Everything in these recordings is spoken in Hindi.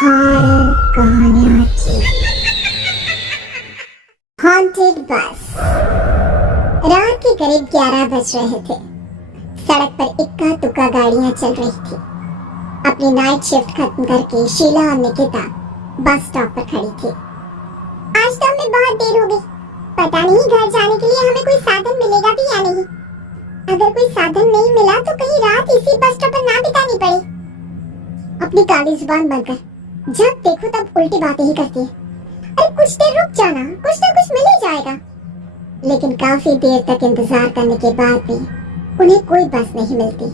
हॉरर कहानियाँ की हॉन्टेड बस। रात के करीब 11 बज रहे थे। सड़क पर इक्का दुक्का गाड़ियां चल रही थी। अपनी नाइट शिफ्ट खत्म करके शीला और निकिता बस स्टॉप पर खड़ी थी। आज तो हमें बहुत देर हो गई। पता नहीं घर जाने के लिए हमें कोई साधन मिलेगा भी या नहीं। अगर कोई साधन नहीं मिला तो कहीं रात इसी बस स्टॉप पर ना बितानी पड़े। अपनी काली जुबान बंद कर, जब देखो तब उल्टी बातें ही करती है। अरे कुछ देर रुक जाना, कुछ ना कुछ मिल ही जाएगा। लेकिन काफी देर तक इंतजार करने के बाद भी उन्हें कोई बस नहीं मिलती।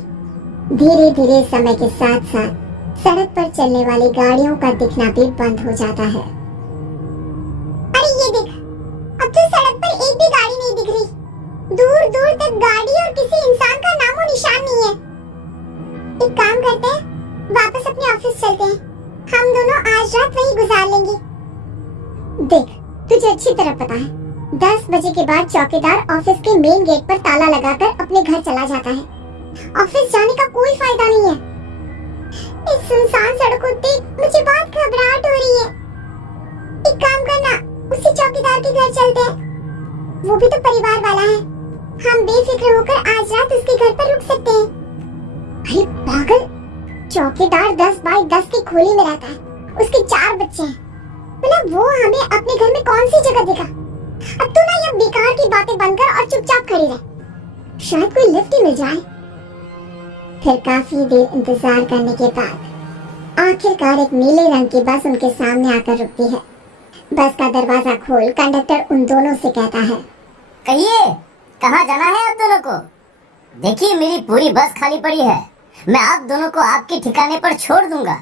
धीरे धीरे समय के साथ साथ सड़क पर चलने वाली गाड़ियों का दिखना भी बंद हो जाता है। अरे ये देख, अब तो सड़क पर एक भी गाड़ी नहीं दिख रही। दूर दूर तक गाड़ी और किसी इंसान का नामो निशान नहीं है। एक काम करते हैं, वापस अपने ऑफिस चलते हैं। हम दोनों आज रात वहीं गुजार लेंगे। देख, तुझे अच्छी तरह पता है 10 बजे के बाद चौकीदार ऑफिस के मेन गेट पर ताला लगाकर अपने घर चला जाता है। ऑफिस जाने का कोई फायदा नहीं है। इस सुनसान सड़क को देख मुझे बहुत घबराहट हो रही है। एक काम करना, उसी चौकीदार के घर चलते हैं। वो भी तो परिवार वाला है। हम बेफिक्र होकर आज रात उसके घर पर रुक सकते हैं। अरे पागल, चौकीदार 10 बाई 10 की खोली में रहता है। उसके 4 बच्चे हैं। मतलब वो हमें अपने घर में कौन सी जगह देगा। अब तू ना ये बेकार की बातें बंद कर और चुपचाप खड़ी रह। शायद कोई लिफ्ट ही मिल जाए। फिर काफी देर इंतजार करने के बाद आखिरकार एक नीले रंग की बस उनके सामने आकर रुकती है। बस का दरवाजा खोल कंडक्टर उन दोनों से कहता है, कहिए कहाँ जाना है आप दोनों को? देखिए मेरी पूरी बस खाली पड़ी है। मैं आप दोनों को आपके ठिकाने पर छोड़ दूंगा।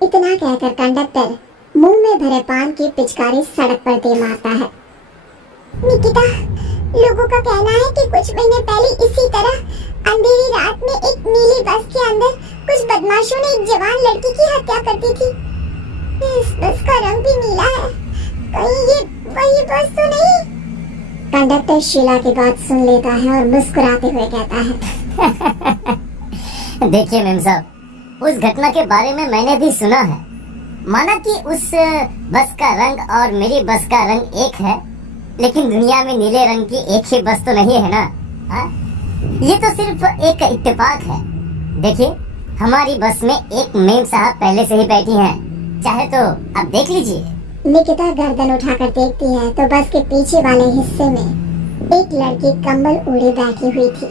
इतना कहकर कंडक्टर मुंह में भरे पान की पिचकारी सड़क पर दे मारता है। निकिता, लोगों का कहना है कि कुछ महीने पहले इसी तरह अंधेरी रात में एक नीली बस के अंदर कुछ बदमाशों ने एक जवान लड़की की हत्या कर दी थी। इस बस का रंग भी नीला है। कहीं ये वही बस तो नहीं? कंडक्टर शीला की बात सुन लेता है और मुस्कुराते हुए कहता है, देखिए मेम साहब, उस घटना के बारे में मैंने भी सुना है। माना कि उस बस का रंग और मेरी बस का रंग एक है, लेकिन दुनिया में नीले रंग की एक ही बस तो नहीं है ना। हा? ये तो सिर्फ एक इत्तेफाक है। देखिए हमारी बस में एक मेम साहब पहले से ही बैठी हैं। चाहे तो आप देख लीजिए। निकिता गर्दन उठाकर देखती है तो बस के पीछे वाले हिस्से में एक लड़की कंबल ओढ़े बैठी हुई थी।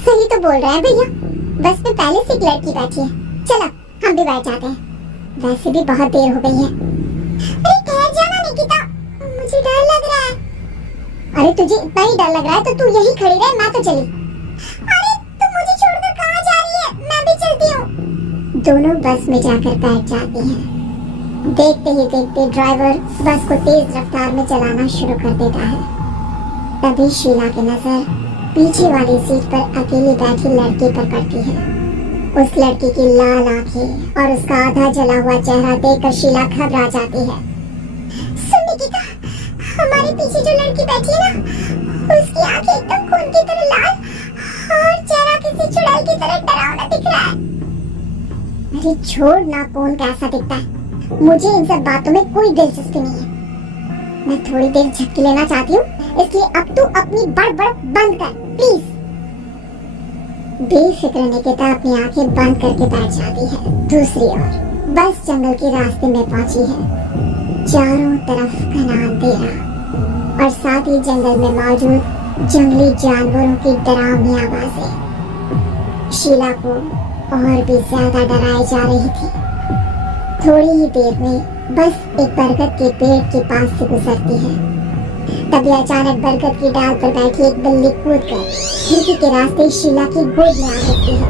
सही तो बोल रहे हैं भैया, बस में पहले से एक लड़की बैठी है। चलो हम भी बैठ जाते हैं, वैसे भी बहुत देर हो गई है। अरे ठहर जाना निकिता, मुझे डर लग रहा है। अरे तुझे इतना ही डर लग रहा है तो तू यहीं खड़ी रह, मैं तो चली। अरे तुम मुझे छोड़कर कहाँ जा रही है? मैं भी चलती हूँ। दोनों बस में जाकर बैठ जाती हैं। देखते ही देखते ड्राइवर बस को तेज रफ्तार में चलाना शुरू कर देता है। तभी शीला की नजर पीछे वाली सीट पर अकेली बैठी लड़की पर पड़ती है। उस लड़की की लाल आंखें और उसका आधा जला हुआ चेहरा देखकर शीला घबरा जाती है। सुन निकिता, हमारे पीछे जो लड़की बैठी है ना, उसकी आंखें एकदम खून की तरह लाल और चेहरा किसी चुड़ैल की तरह डरावना दिख रहा है। अरे छोड़ ना, कौन कैसा दिखता है? मुझे इन सब बातों में कोई दिलचस्पी नहीं है। मैं थोड़ी देर झपकी लेना चाहती हूँ, इसलिए अब तू अपनी बड़बड़ बंद कर प्लीज। बेफिक्र निकिता अपनी आंखें बंद करके बैठ जाती है। दूसरी ओर बस जंगल के रास्ते में पहुंची है। चारों तरफ घना अंधेरा और साथ ही जंगल में मौजूद जंगली जानवरों की डरावनी आवाजें शीला को और भी ज्यादा डराई जा रही थी। थोड़ी ही देर में बस एक बरगद के पेड़ के पास से गुजरती है। तभी अचानक बरगद की डाल पर बैठी एक बिल्ली कूदकर खिड़की के रास्ते शीला की गोद में आ जाती है।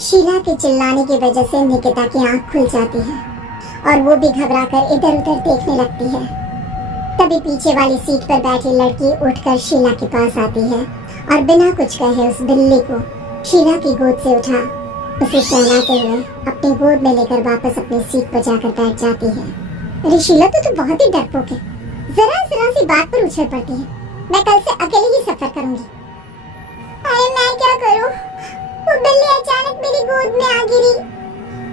शीला के चिल्लाने की वजह से निकिता की आंख खुल जाती है और वो भी घबराकर इधर उधर देखने लगती है। तभी पीछे वाली सीट पर बैठी लड़की उठकर शीला के पास आती है और बिना कुछ कहे उस बिल्ली को शीला की गोद से उठा उसे सहलाते हुए अपनी गोद में लेकर वापस अपनी सीट पर जाकर बैठ जाती है। अरे शीला, तो बहुत ही डरपोक है। जरा सी बात पर उछल पड़ती है। मैं कल से अकेले ही सफर करूंगी। अरे मैं क्या करूं? वो बिल्ली अचानक मेरी गोद में आ गिरी।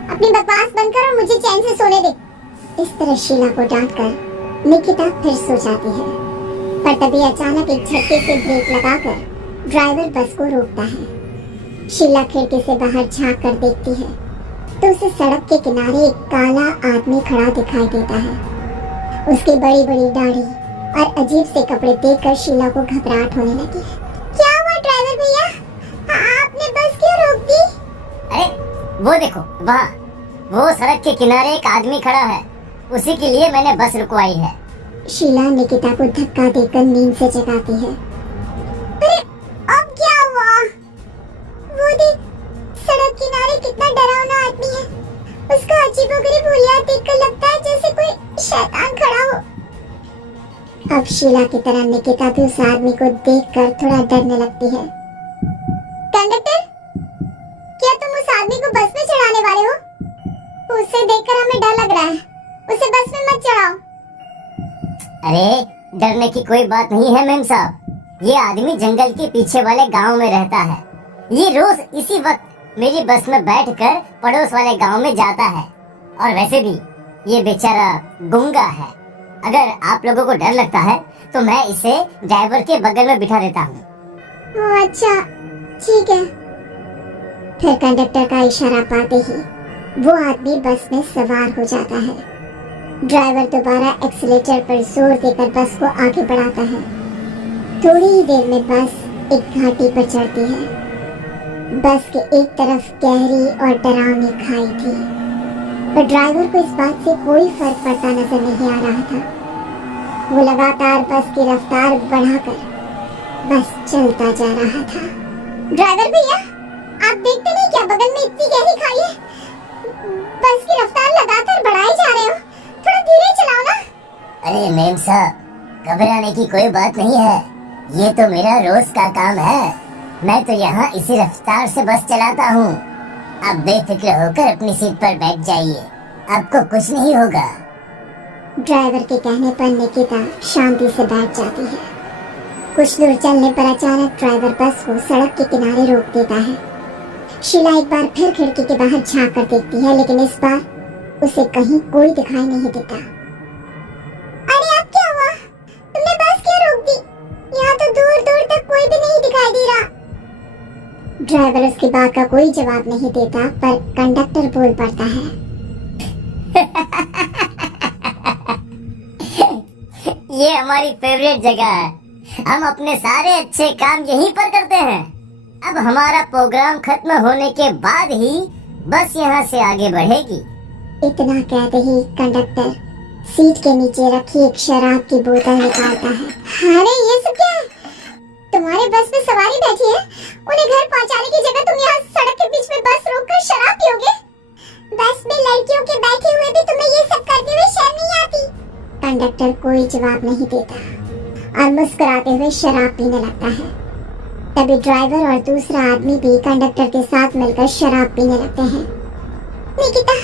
अपनी बकवास बंद कर और मुझे चैन से सोने दे। इस तरह शीला को डांटकर निकिता फिर सो जाती है। पर तभी अचानक एक झटके से ब्रेक लगाकर ड्राइवर बस को रोकता है। शीला खिड़की से बाहर झांक कर देखती है तो उसे सड़क के किनारे एक काला आदमी खड़ा दिखाई देता है। उसकी बड़ी बड़ी दाढ़ी और अजीब से कपड़े देखकर शीला को घबराहट होने लगी। क्या हुआ ड्राइवर भैया? आपने बस क्यों रोक दी? अरे वो देखो वहाँ, वो सड़क के किनारे एक आदमी खड़ा है, उसी के लिए मैंने बस रुकवाई है। शीला निकिता को धक्का देकर नींद से जगाती है। अरे अब क्या हुआ? वो देख, सड़क किनारे कितना डरावना आदमी है। उसका अजीबोगरीब हुलिया देखकर लगता है जैसे कोई शैतान खड़ा हो। अब शीला की तरह निकिता भी उस आदमी को देखकर थोड़ा डरने लगती है। कंडक्टर, क्या तुम उस आदमी को बस में चढ़ाने वाले हो? उसे देखकर हमें डर लग रहा है। उसे बस में मत चढ़ाओ। अरे डरने की कोई बात नहीं है मेम साहब। ये आदमी जंगल के पीछे वाले गांव में रहता है। ये रोज इसी वक्त मेरी बस में बैठकर पड़ोस वाले गांव में जाता है। और वैसे भी ये बेचारा गूंगा है। अगर आप लोगों को डर लगता है तो मैं इसे ड्राइवर के बगल में बिठा देता हूँ। ओह अच्छा, ठीक है। फिर कंडक्टर का इशारा पाते ही वो आदमी बस में सवार हो जाता है। ड्राइवर दोबारा एक्सीलेटर पर जोर देकर बस को आगे बढ़ाता है। थोड़ी ही देर में बस एक घाटी पर चढ़ती है। बस के एक तरफ गहरी और डरावनी खाई थी, पर ड्राइवर को इस बात से कोई फर्क पड़ता नजर नहीं आ रहा था। वो लगातार बस की रफ्तार बढ़ाकर बस चलता जा रहा था। ड्राइवर भैया, आप देखते नहीं क्या बगल में इतनी गहरी खाई है? बस की रफ्तार लगातार बढ़ाए जा रहे हो। थोड़ा धीरे चलाओ ना। अरे मेम साहब, घबराने की कोई बात नहीं है। ये तो मेरा रोज का काम है। मैं तो यहाँ इसी रफ्तार से बस चलाता हूँ। आप बेफिक्र होकर अपनी सीट पर बैठ जाइए, आपको कुछ नहीं होगा। ड्राइवर के कहने पर निकिता शांति से बैठ जाती है। कुछ दूर चलने पर अचानक ड्राइवर बस को सड़क के किनारे रोक देता है। शीला एक बार फिर खिड़की के बाहर झांक कर देखती है, लेकिन इस बार उसे कहीं कोई दिखाई नहीं देता। अरे अब क्या हुआ? तुमने बस क्यों रोक दी? यहाँ तो दूर दूर तक कोई भी नहीं दिखाई दे रहा। ड्राइवर उसकी बात का कोई जवाब नहीं देता, पर कंडक्टर बोल पड़ता है। ये हमारी फेवरेट जगह है। हम अपने सारे अच्छे काम यहीं पर करते हैं। अब हमारा प्रोग्राम खत्म होने के बाद ही बस यहाँ से आगे बढ़ेगी। इतना कहते ही कंडक्टर सीट के नीचे रखी एक शराब की बोतल निकालता है। अरे ये सब क्या है? तुम्हारे बस में सवारी बैठी है, उन्हें घर पहुंचाने की जगह तुम यहाँ सड़क के बीच में बस रोककर शराब पियोगे? बस में लड़कियों के बैठे हुए भी तुम्हें ये सब करते हुए शर्म नहीं आती? कंडक्टर कोई जवाब नहीं देता और मुस्कुराते हुए शराब पीने लगता है। तभी ड्राइवर और दूसरा आदमी भी कंडक्टर के साथ मिलकर शराब पीने लगते हैं। निकिता,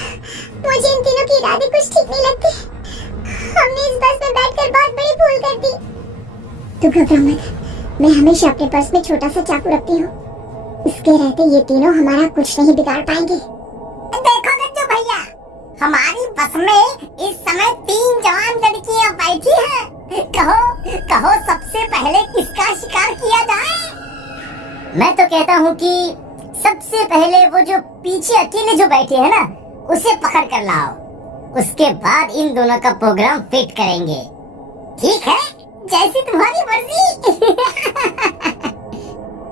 मुझे इन तीनों की इरादे कुछ ठीक नहीं लगती। हमने इस बस में बैठकर बहुत बड़ी भूल कर दी। तू घबरा मत, मैं हमेशा अपने पर्स में छोटा सा चाकू रखती हूँ। इसके रहते ये तीनों हमारा कुछ नहीं बिगाड़ पाएंगे। देखो गज्जू भैया, हमारी बस में इस समय 3 जवान लड़कियां बैठी हैं। कहो सबसे पहले किसका शिकार किया जाए? मैं तो कहता हूँ कि सबसे पहले वो जो पीछे अकेले जो बैठे हैं ना, उसे पकड़ कर लाओ। उसके बाद इन दोनों का प्रोग्राम फिट करेंगे। ठीक है, जैसी तुम्हारी मर्जी।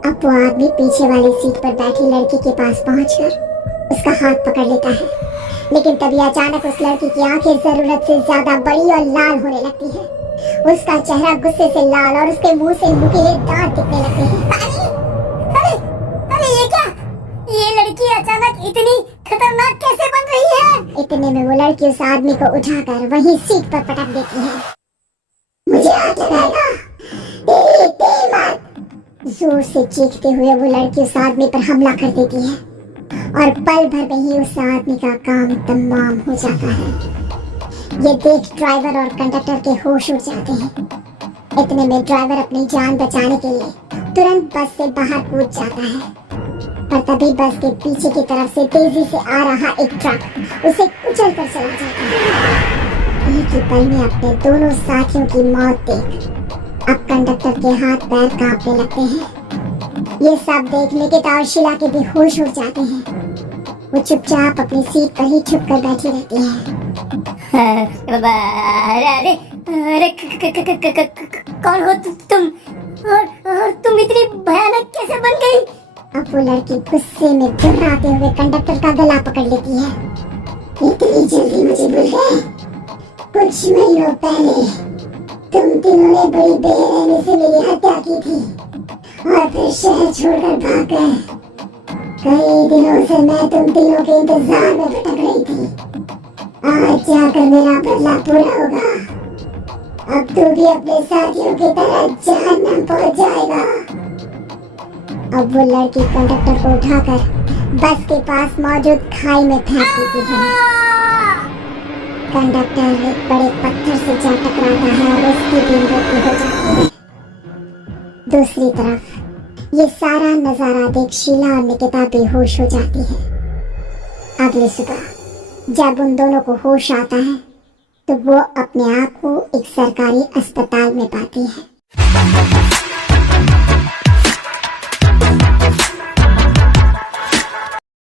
अब वो आदमी पीछे वाली सीट पर बैठी लड़की के पास पहुंचकर उसका हाथ पकड़ लेता है, लेकिन तभी अचानक उस लड़की की आंखें जरूरत से ज्यादा बड़ी और लाल होने लगती है। उसका चेहरा गुस्से से लाल और उसके मुंह से नुकीले दांत दिखने लगते हैं। अरे ये क्या? ये लड़की अचानक इतनी खतरनाक कैसे बन रही है? इतने में वो लड़की उस आदमी को उठाकर वहीं सीट पर पटक देती है। मुझे हाथ लगाएगा, तेरी मत। जोर से चीखते हुए वो लड़की उस आदमी पर हमला कर देती है और पल भर में ही उस आदमी का काम तमाम हो जाता है। ये देख ड्राइवर और कंडक्टर के होश उड़ जाते हैं। इतने में ड्राइवर अपनी जान बचाने के लिए तुरंत बस से बाहर कूद जाता है, पर तभी बस के पीछे की तरफ से तेजी से आ रहा एक ट्रक उसे कुचल कर चला जाता है। एक ही पल में अपने दोनों साथियों की मौत देख अब कंडक्टर के हाथ पैर कांपने लगते हैं। ये सब देखने के बाद शीला के बेहोश हो जाते हैं। वो चुपचाप अपनी सीट पर ही छुप कर बैठी रहती है। अरे अरे कौन हो तुम और तुम इतनी भयानक कैसे बन गई? अब वो लड़की गुस्से में गुर्राते हुए कंडक्टर का गला पकड़ लेती है। इतनी जल्दी मुझे भूल गए? कुछ महीनों पहले तुम तीनों ने बड़ी बेरहमी से मेरी हत्या की थी और फिर शहर छोड़कर भाग गए। कई दिनों से मैं तुम तीनों के इंतजार में भटक रही थी। आज जाकर मेरा बदला पूरा होगा। अब तू भी अपने साथियों की तरह जहन्नम पहुंच जाएगा। अब वो लड़की कंडक्टर को उठाकर बस के पास मौजूद खाई में फेंक देती है। कंडक्टर एक बड़े पत्थर से जा टकराता है और उसकी भी मृत्यु हो जाती है। दूसरी तरफ ये सारा नजारा देख शीला और निकिता बेहोश हो जाती है। अगली सुबह जब उन दोनों को होश आता है तो वो अपने आप को एक सरकारी अस्पताल में पाती है।